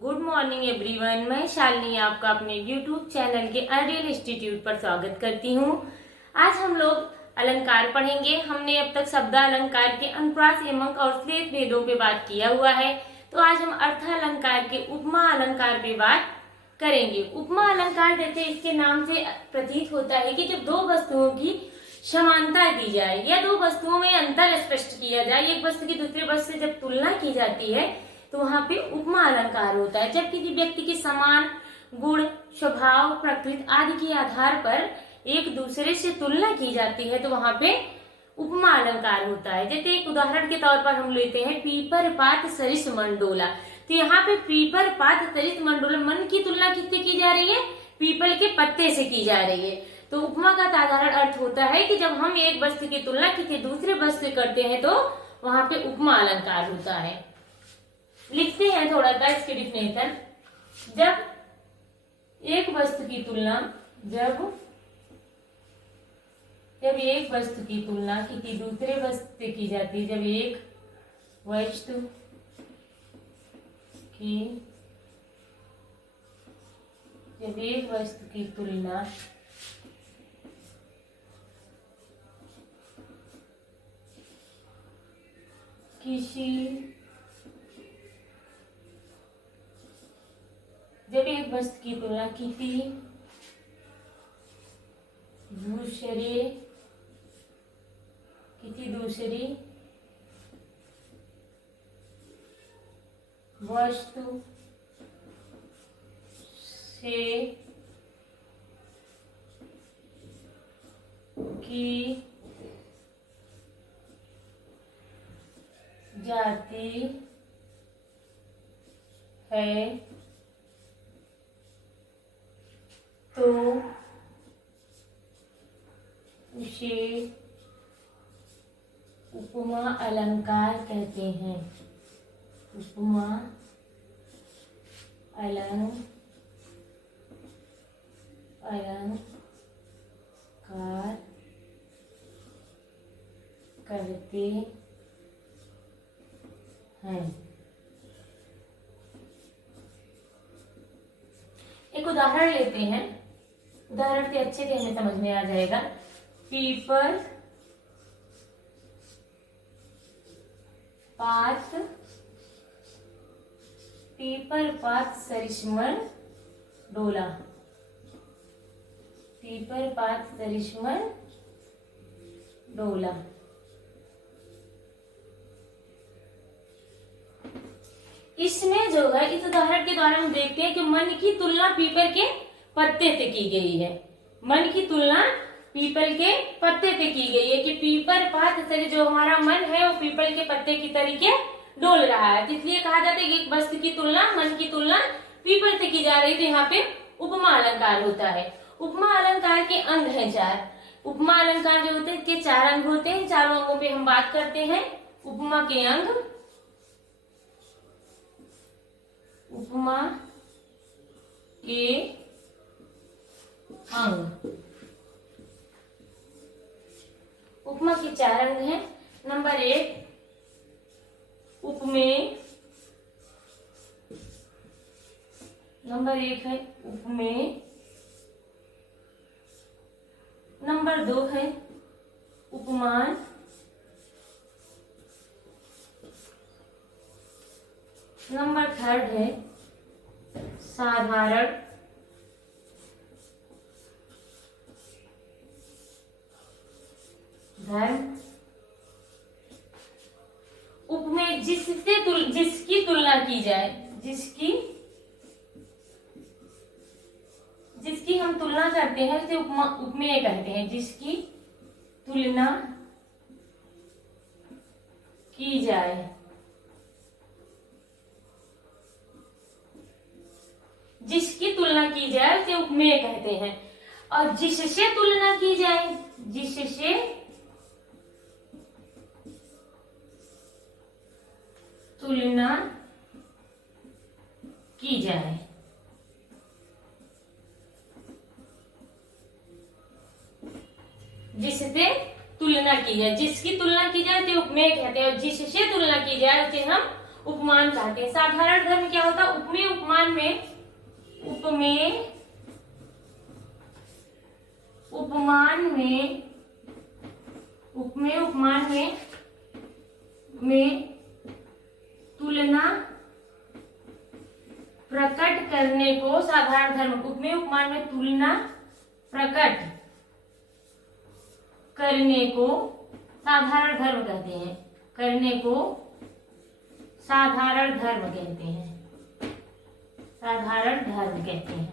Good morning everyone. मैं शालिनी आपका अपने यूट्यूब चैनल के आइडियल इंस्टीट्यूट पर स्वागत करती हूँ। आज हम लोग अलंकार पढ़ेंगे। हमने अब तक शब्द अलंकार के अनुप्रास यमक और श्लेष भेदों पे बात किया हुआ है, तो आज हम अर्थ अलंकार के उपमा अलंकार पे बात करेंगे। उपमा अलंकार जैसे इसके नाम से प्रतीत होता है कि जब दो वस्तुओं की समानता दी जाए या दो वस्तुओं में अंतर स्पष्ट किया जाए, एक वस्तु की दूसरे वस्तु से जब तुलना की जाती है तो वहां पे उपमा अलंकार होता है। जब किसी व्यक्ति के समान गुण, स्वभाव, प्रकृति आदि के आधार पर एक दूसरे से तुलना की जाती है तो वहां पे उपमा अलंकार होता है। जैसे एक उदाहरण के तौर पर हम लेते हैं पीपर पात सरिस मंडोला। तो यहाँ पे पीपर पात सरिस मंडोला, मन की तुलना किससे की जा रही है? पीपल के पत्ते से की जा रही है। तो उपमा का साधारण अर्थ होता है कि जब हम एक वस्तु की तुलना किसी दूसरे वस्तु से करते हैं तो वहां पे उपमा अलंकार होता है। लिखते हैं थोड़ा सा इसकी डिफिनेशन। जब एक वस्तु की तुलना जब एक वस्तु की तुलना किसी दूसरे वस्तु से की जाती है, जब एक वस्तु की तुलना किसी दूसरी वस्तु से की जाती है तो उसे उपमा अलंकार कहते हैं। उपमा अलंकार करते हैं। एक उदाहरण लेते हैं, उदाहरण से अच्छे से हमें समझ में आ जाएगा। पीपर पात सरिस्मन डोला। पीपर पात सरिस्मन डोला। इसमें जो है, इस उदाहरण के द्वारा हम देखते हैं कि मन की तुलना पीपल के पत्ते से की गई है। मन की तुलना पीपल के पत्ते से की गई है कि पीपर पात से जो हमारा मन है वो पीपल के पत्ते की तरीके डोल रहा है। इसलिए कहा जाता है कि एक वस्तु की तुलना, मन की तुलना पीपल से की जा रही थी। यहाँ पे उपमा अलंकार होता है। उपमा अलंकार के अंग हैं 4। उपमा अलंकार जो होते हैं इसके 4 अंग होते हैं। चारों अंगों पे हम बात करते हैं। उपमा के अंग, उपमा के अंग, उपमा के 4 अंग हैं। नंबर 1 उपमेय, नंबर 1 है उपमेय। नंबर 2 है उपमान। नंबर 3 है साधारण। धर्म। उपमेय जिसकी तुलना की जाए, जिसकी हम तुलना करते हैं उसे उपमेय कहते हैं। जिसकी तुलना की जाए, जिसकी तुलना की जाए उसे उपमेय कहते हैं। और जिससे तुलना की जाए, जिससे तुलना की जाए, जिससे तुलना की जाए, जिसकी तुलना की जाए तो उपमेय कहते हैं और जिससे तुलना की जाए उसे हम उपमान कहते हैं। साधारण धर्म क्या होता है? उपमेय उपमान उपमान में तुलना प्रकट करने को साधारण धर्म, उपमेय उपमान में तुलना प्रकट करने को साधारण धर्म कहते हैं, करने को साधारण धर्म कहते हैं, साधारण धर्म कहते हैं।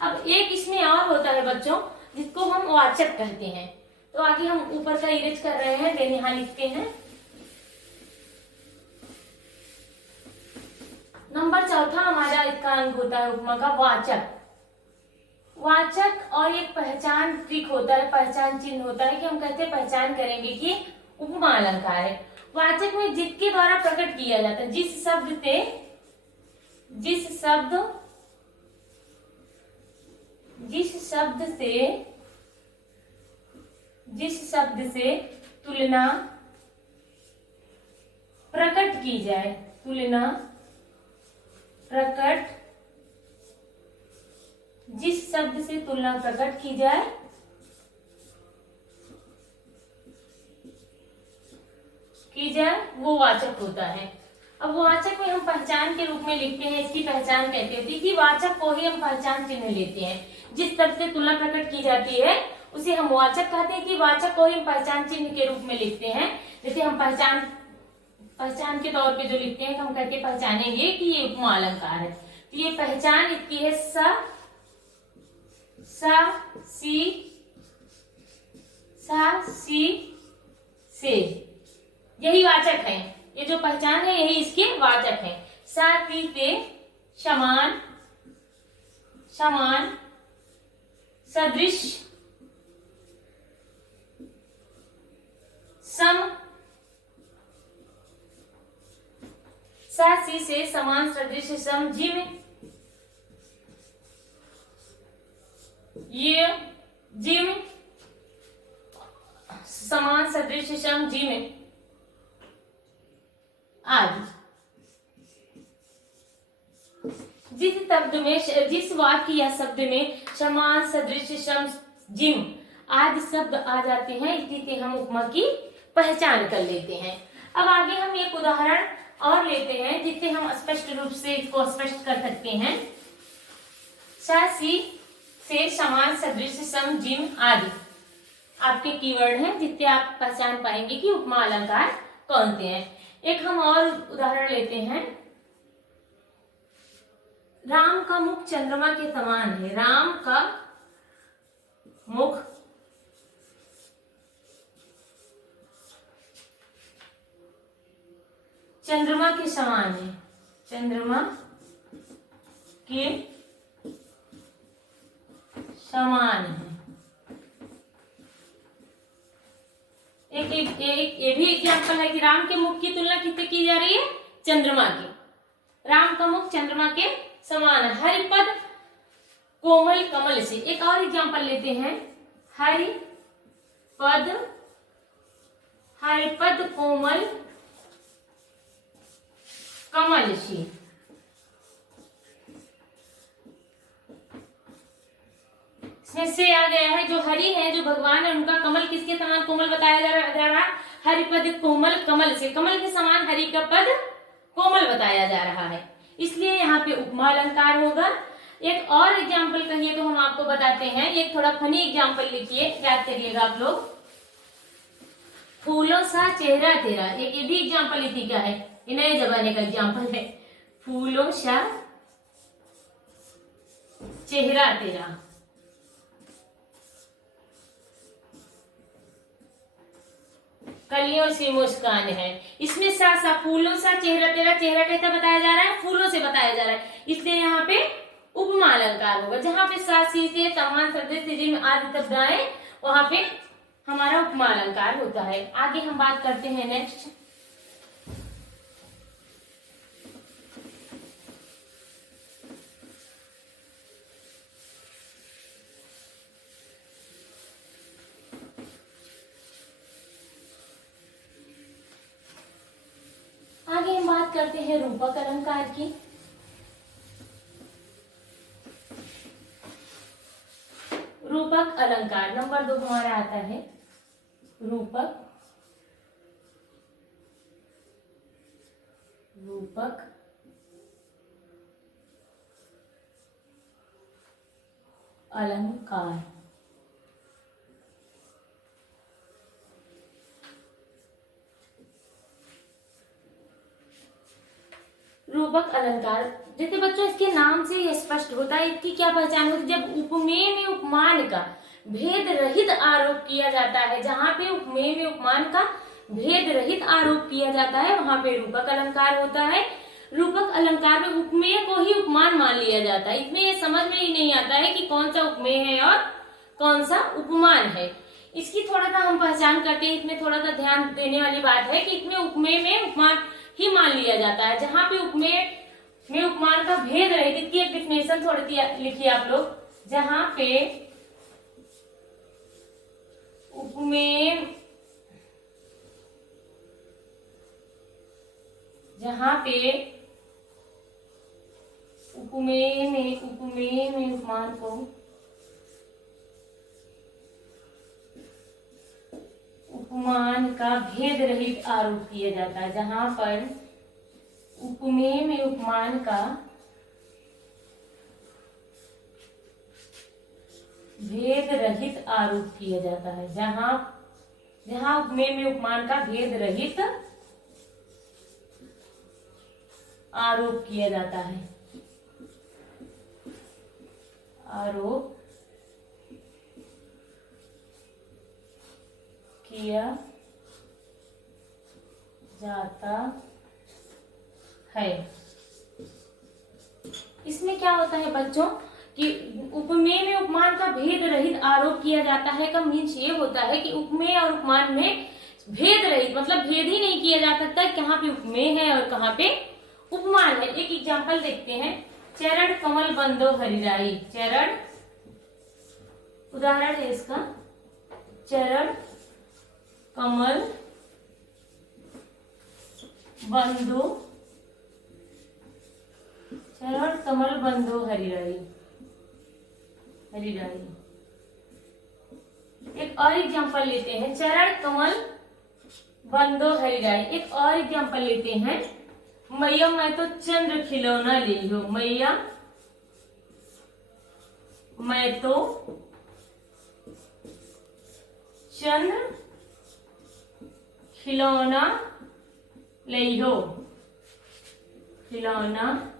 अब एक इसमें और होता है बच्चों, जिसको हम वाचक कहते हैं। तो आगे हम ऊपर का इरेज कर रहे हैं, देन यहां लिखते हैं। नंबर चौथा हमारा इसका अंक होता है उपमा का वाचक। वाचक और एक पहचान ट्रिक होता है, पहचान चिन्ह होता है कि हम कहते हैं पहचान करेंगे कि उपमा अलंकार है। वाचक में जिसके द्वारा प्रकट किया जाता है, जिस शब्द से तुलना प्रकट की जाए, तुलना प्रकट, जिस शब्द से तुलना प्रकट की जाए वो वाचक होता है। अब वाचक में हम पहचान के रूप में लिखते हैं, इसकी पहचान कहते हैं कि वाचक को ही हम पहचान चिन्ह लेते हैं। जिस शब्द से तुलना प्रकट की जाती है उसे हम वाचक कहते हैं कि वाचक को ही हम पहचान चिन्ह के रूप में लिखते हैं। जैसे हम पहचान के तौर पे जो लिखते हैं, हम करके पहचानेंगे कि ये उपमा अलंकार है। तो ये पहचान इसकी है सा सी से, यही वाचक है। ये जो पहचान है यही इसके वाचक है। सा सी से समान, सदृश, सम, सा सी से समान, सदृश, सम, जिम, ये जिम, समान, सदृश, सम, जिम आदि। जिस वाक्य या शब्द में समान, सदृश, सम, जिम आदि शब्द आ जाते हैं, इसलिए हम उपमा की पहचान कर लेते हैं। अब आगे हम एक उदाहरण और लेते हैं जिससे हम स्पष्ट रूप से इसको स्पष्ट कर सकते हैं। सा सी से समान, सदृश, सम, जिम आदि आपके कीवर्ड हैं जिससे आप पहचान पाएंगे कि उपमा अलंकार कौन से हैं। एक हम और उदाहरण लेते हैं। राम का मुख चंद्रमा के समान है। राम का मुख चंद्रमा के समान है, चंद्रमा के समान है। एक ये भी एग्जाम्पल है कि राम के मुख की तुलना किससे की जा रही है? चंद्रमा के। राम का मुख चंद्रमा के समान है। हरिपद कोमल कमल से। एक और एग्जाम्पल लेते हैं। हरिपद कोमल कमल से। इसमें से आ गया है जो हरि है, जो भगवान है, उनका कमल किसके समान कोमल बताया जा रहा है? हरिपद कोमल कमल से। कमल के समान हरि का पद कोमल बताया जा रहा है, इसलिए यहाँ पे उपमा अलंकार होगा। एक और एग्जाम्पल कहिए तो हम आपको बताते हैं। एक थोड़ा फनी एग्जाम्पल लिखिए, याद करिएगा आप लोग। फूलों सा चेहरा तेरा। एक ये भी एग्जाम्पल इसी का है, ये नए जमाने का एग्जाम्पल है। फूलों सा चेहरा तेरा। कलियों से मुस्कान है। इसमें सा फूलों सा चेहरा तेरा। चेहरा कैसा बताया जा रहा है? फूलों से बताया जा रहा है, इसलिए यहाँ पे उपमा अलंकार होगा। जहां पे सा सी से समान, सदृश, जिम आदि शब्द आए वहां पे हमारा उपमा अलंकार होता है। आगे हम बात करते हैं नेक्स्ट। आगे हम बात करते हैं रूपक अलंकार की। रूपक अलंकार। नंबर 2 हमारा आता है रूपक अलंकार। रूपक अलंकार, जैसे बच्चों इसके नाम से यह स्पष्ट होता है इसकी क्या पहचान होती है। जब उपमेय में उपमान का भेद रहित आरोप किया जाता है, जहां पे उपमेय में उपमान का भेद रहित आरोप किया जाता है वहां पे रूपक अलंकार होता है। रूपक अलंकार में उपमेय को ही उपमान मान लिया जाता है। इसमें यह समझ में ही नहीं आता है कि कौन सा उपमेय है और कौन सा उपमान है। इसकी थोड़ा सा हम पहचान करते हैं। इसमें थोड़ा सा ध्यान देने वाली बात है कि इसमें उपमेय में उपमान ही मान लिया जाता है, जहां पे उपमेय में उपमान का भेद रहित, इसकी एक डिफिनेशन थोड़ी लिखिए आप लोग। जहां पे उपमेय में उपमान को उपमान का भेद रहित आरोप किया जाता है। जहां पर उपमेय में उपमान का भेद रहित आरोप किया जाता है, जहां उपमेय में उपमान का भेद रहित आरोप किया जाता है, आरोप किया जाता है। इसमें क्या होता है बच्चों कि उपमेय में उपमान का भेद रहित आरोप किया जाता है का मीन्स ये होता है कि उपमेय और उपमान में भेद रहित मतलब भेद ही नहीं किया जा सकता कहाँ पे उपमेय है और कहाँ पे उपमान है। एक एग्जांपल देखते हैं, चरण कमल बंदो हरिराई। चरण उदाहरण है इसका, चरण कमल बंदो, चरण कमल बंदो हरिराई। एक और एग्जांपल लेते हैं, चरण कमल बंदो हरिराई। एक और एग्जांपल लेते हैं, मैया मैं तो चंद्र खिलौना ले लो। मैया मैं तो चंद्र खिलौना ले हो, खिलौना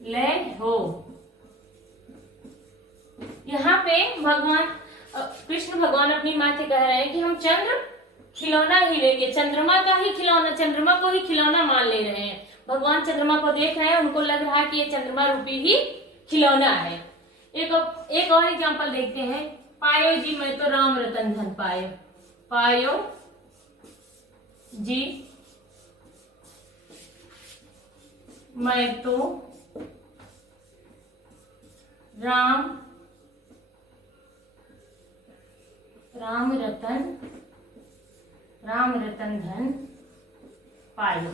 ले हो। यहाँ पे भगवान कृष्ण भगवान अपनी माँ से कह रहे हैं कि हम चंद्र खिलौना ही लेंगे, चंद्रमा का ही खिलौना, चंद्रमा को ही खिलौना मान ले रहे हैं। भगवान चंद्रमा को देख रहे हैं, उनको लग रहा है कि ये चंद्रमा रूपी ही खिलौना है। एक और एग्जांपल देखते हैं, पायो जी मैं तो राम रतन धन पायो। पायो जी मैं तो राम रतन धन पायो।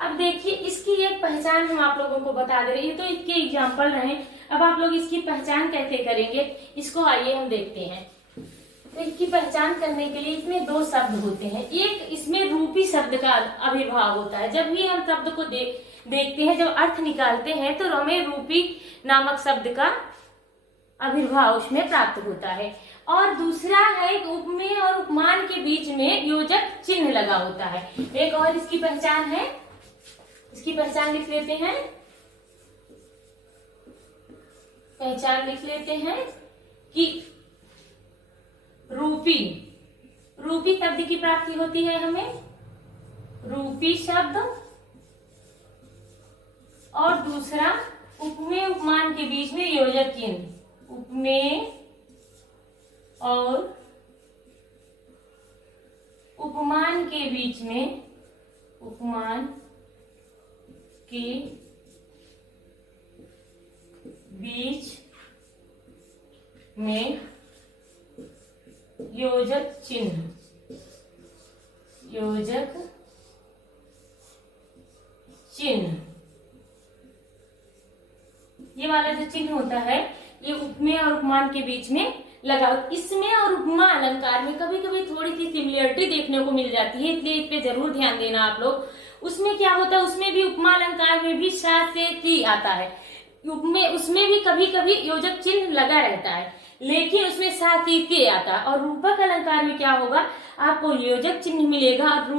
अब देखिए इसकी एक पहचान हम आप लोगों को बता दे रही है, तो इसके एग्जाम्पल रहे। अब आप लोग इसकी पहचान कैसे करेंगे, इसको आइए हम देखते हैं। तो इसकी पहचान करने के लिए इसमें दो शब्द होते हैं। एक इसमें रूपी शब्द का आविर्भाव होता है। जब भी हम शब्द को देखते हैं, जब अर्थ निकालते हैं, तो हमें रूपी नामक शब्द का आविर्भाव उसमें प्राप्त होता है। और दूसरा है उपमेय और उपमान के बीच में योजक चिन्ह लगा होता है। एक और इसकी पहचान है, इसकी पहचान लिख लेते हैं। पहचान लिख लेते हैं कि रूपी शब्द की प्राप्ति होती है हमें, रूपी शब्द, और दूसरा उपमेय उपमान के बीच में योजक चिन्ह। उपमेय और उपमान के बीच में, उपमान के बीच में योजक चिन्ह, योजक चिन्ह ये वाला जो चिन्ह होता है ये उपमेय और उपमान के बीच में लगा। इसमें और उपमा अलंकार में कभी कभी थोड़ी सी सिमिलरिटी देखने को मिल जाती है, इसलिए इस पे जरूर ध्यान देना आप लोग। उसमें क्या होता है, उसमें भी उपमा अलंकार में भी सा से ती आता है, उसमें भी कभी कभी योजक चिन्ह लगा रहता है, लेकिन उसमें सा ती ते आता है। और रूपक अलंकार में क्या होगा, आपको योजक चिन्ह मिलेगा और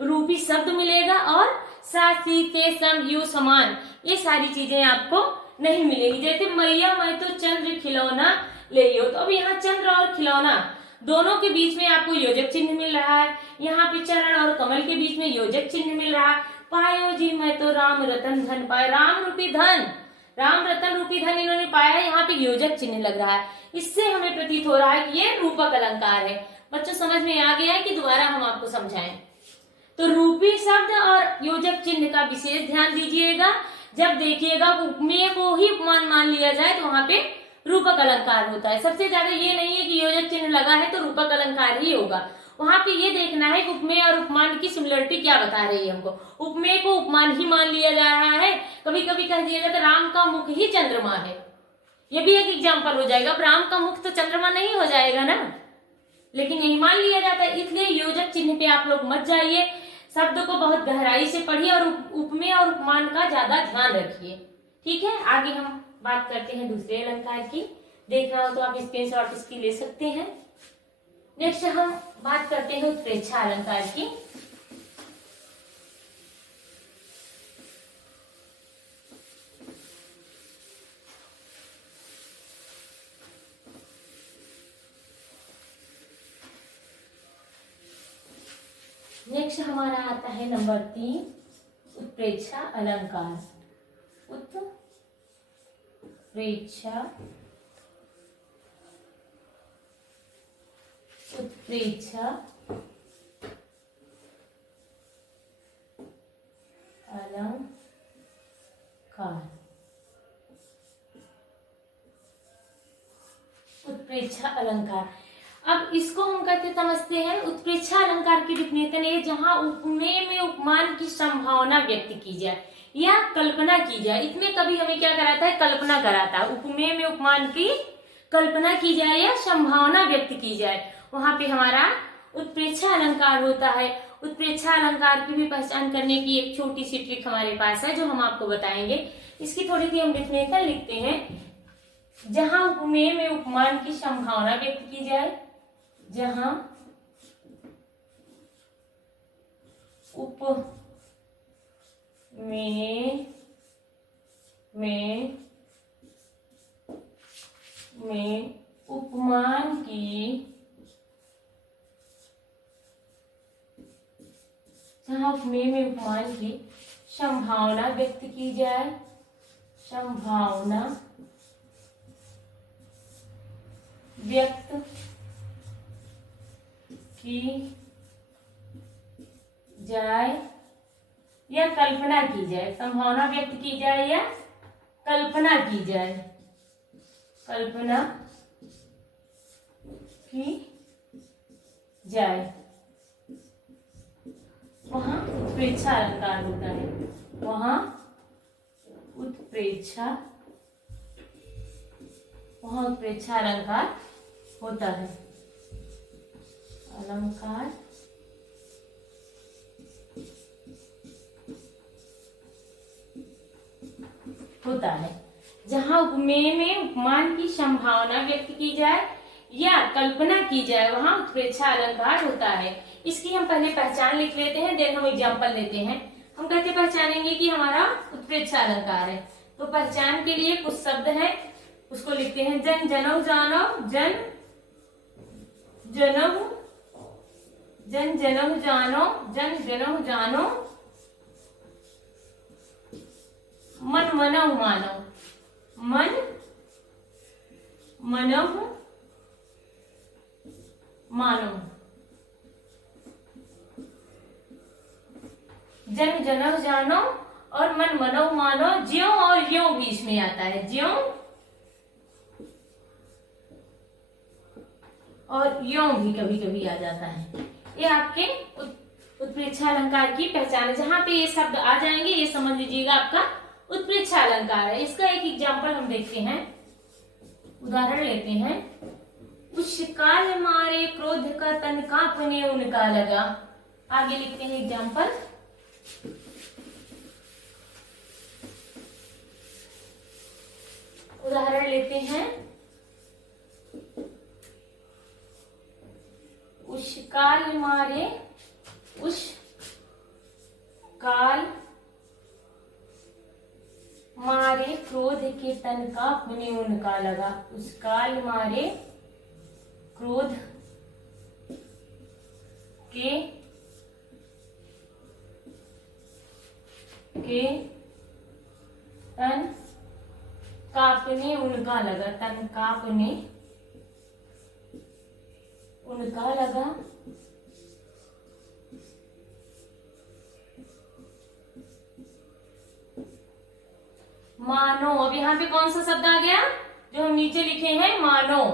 रूपी शब्द मिलेगा और सा सी ते सम यू समान ये सारी चीजें आपको नहीं मिलेगी। जैसे मैया मैं तो चंद्र खिलौना ले लियो, तो अब यहाँ चंद्र और खिलौना दोनों के बीच में आपको योजक चिन्ह मिल रहा है। यहाँ पे चरण और कमल के बीच में योजक चिन्ह मिल रहा है। पायो जी मैं तो राम रतन धन पाए, राम रूपी धन, राम रतन रूपी धन इन्होंने पाया, यहाँ पे योजक चिन्ह लग रहा है। इससे हमें प्रतीत हो रहा है कि ये रूपक अलंकार है। बच्चों समझ में आ गया है कि दोबारा हम आपको समझाएं? तो रूपी शब्द और योजक चिन्ह का विशेष ध्यान दीजिएगा। जब देखिएगा उपमेय को ही उपमान मान लिया जाए तो वहां पे रूपक अलंकार होता है। सबसे ज्यादा ये नहीं है कि योजक चिन्ह लगा है तो रूपक अलंकार ही होगा। वहां पे ये देखना है कि उपमेय और उपमान की सिमिलरिटी क्या बता रही है हमको। उपमेय को उपमान ही मान लिया जा रहा है। कभी कभी कह दिया जाता है राम का मुख ही चंद्रमा है, ये भी एक एग्जाम्पल हो जाएगा। अब राम का मुख तो चंद्रमा नहीं हो जाएगा ना, लेकिन यही मान लिया जाता है। इसलिए योजक चिन्ह पे आप लोग मत जाइए, शब्द को बहुत गहराई से पढ़िए और उपमेय और उपमान का ज्यादा ध्यान रखिए। ठीक है, आगे हम बात करते हैं दूसरे अलंकार की। देखना हो तो आप स्क्रीनशॉट इसकी ले सकते हैं। नेक्स्ट हम बात करते हैं उत्प्रेक्षा अलंकार की। नेक्स्ट हमारा आता है नंबर 3 उत्प्रेक्षा अलंकार। उत्प्रेक्षा अलंकार। उत्प्रेक्षा अलंकार, अब इसको हम कहते समझते हैं उत्प्रेक्षा अलंकार की डिफिनेशन है जहां उपमेय में उपमान की संभावना व्यक्त की जाए या कल्पना की जाए। इसमें कभी हमें क्या कराता है, कल्पना कराता है। उपमेय में उपमान की कल्पना की जाए या संभावना व्यक्त की जाए, वहां पे हमारा उत्प्रेक्षा अलंकार होता है। उत्प्रेक्षा अलंकार की भी पहचान करने की एक छोटी सी ट्रिक हमारे पास है जो हम आपको बताएंगे। इसकी थोड़ी सी हम डिफिनेशन लिखते हैं। जहां उपमेय में उपमान की संभावना व्यक्त की जाए, जहां उपमेय में उपमान की संभावना व्यक्त की जाए, संभावना व्यक्त की जाए या कल्पना की जाए, संभावना व्यक्त की जाए या कल्पना की जाए, कल्पना की जाए, वहां उत्प्रेक्षा अलंकार होता है। वहां उत्प्रेक्षा अलंकार होता है। अलंकार होता है जहां उपमेय में उपमान की संभावना व्यक्त की जाए या कल्पना की जाए, वहां उत्प्रेक्षा अलंकार होता है। इसकी हम पहले पहचान लिख लेते हैं, देन हम एग्जाम्पल लेते हैं। हम कैसे पहचानेंगे कि हमारा उत्प्रेक्षा अलंकार है, तो पहचान के लिए कुछ शब्द है उसको लिखते हैं। जन जनऊ जानो, जन जनऊ, जन जनऊ जानो, जन जनऊ जानो, मन मनऊ मानो, मन मनऊ मानो, जन जनऊ जानो और मन मनऊ मानो। ज्यों और यों भी इसमें आता है, ज्यों और यों भी कभी कभी आ जाता है। ये आपके उत्प्रेक्षा अलंकार की पहचान है। जहां पे ये शब्द आ जाएंगे ये समझ लीजिएगा आपका उत्प्रेक्षा अलंकार है। इसका एक एग्जाम्पल हम देखते हैं, उदाहरण लेते हैं। उस काल मारे क्रोध का तन कांपने उनका लगा। आगे लिखते हैं एग्जाम्पल। उदाहरण लेते हैं। उस काल मारे, उस काल मारे क्रोध के तन कांपने उनका लगा। उस काल मारे क्रोध के तन कांपने उनका लगा। तन कांपने उनका लगा। मानो, अब यहाँ पे कौन सा शब्द आ गया जो हम नीचे लिखे हैं, मानो।